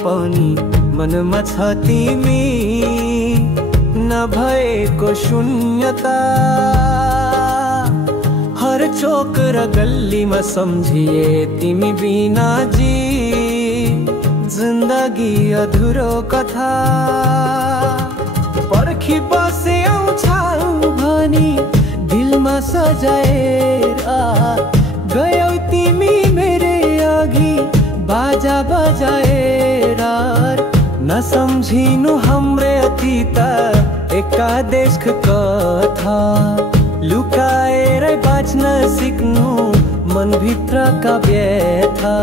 पनि मनमा छ तिमी नभएको शून्यता। हर चोक र गल्लीमा सम्झिए तिमी बिना जी जिन्दगी अधुरो कथा। पर्खी बसे आउँछौ भनी दिलमा सजाएर गयौ तिमी मेरै अघि बाजा बजाएर। नसम्झिनु हाम्रै अतीत एका देशको कथा लुकाएरै बाँच्न सिक्नु मनभित्रका व्यथा।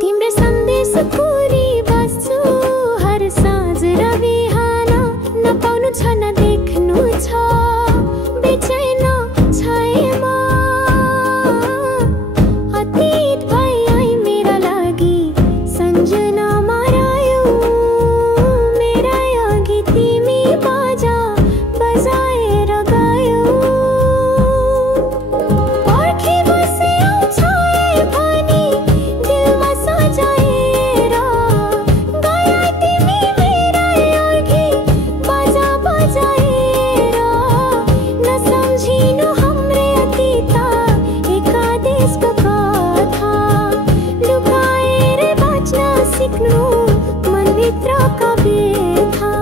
तिम्रो सन्देश कोरी बस्छु हर साँझ र बिहान। नपाउनु छ न देख्नु छ बेचैन छाएमा। अतीत भई मेरा लागि सम्झना मरायो। मेरा अघि तिमी बाजा बजाएर गयो। पर्खी बसे आउँछौ भनी दिलमा सजाएर गयो तिमी मेरै अघि बाजा बजाएर। नसम्झिनु हाम्रै अतीत एका देशको कथा लुकाएर बाँच्न सिक्नु मनभित्रका व्यथा।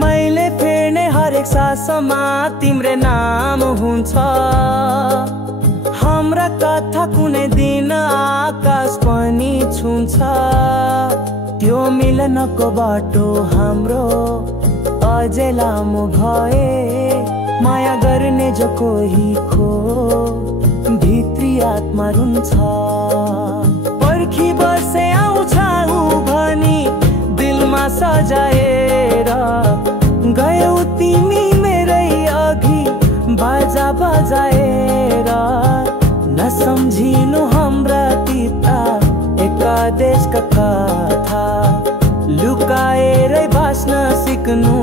मैले फेर्ने हरेक सासमा तिम्रै नाम हुन्छ। हाम्रा कथा कुनै दिन आकाश पनि छुन्छ। त्यो मिलनको बाटो हाम्रो अझै लामो भए माया गर्ने जो कोही खो भित्री आत्मा रुन्छ। पर्खी बसे आउँछौ भनी दिलमा सजाएर गयौ तिमी मेरै अघि बाजा बजाएर। नसम्झिनु हाम्रा पिता एका देशका कथा लुकाएरै बाँच्न सिक्नु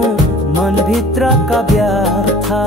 मनभित्रका व्यथा।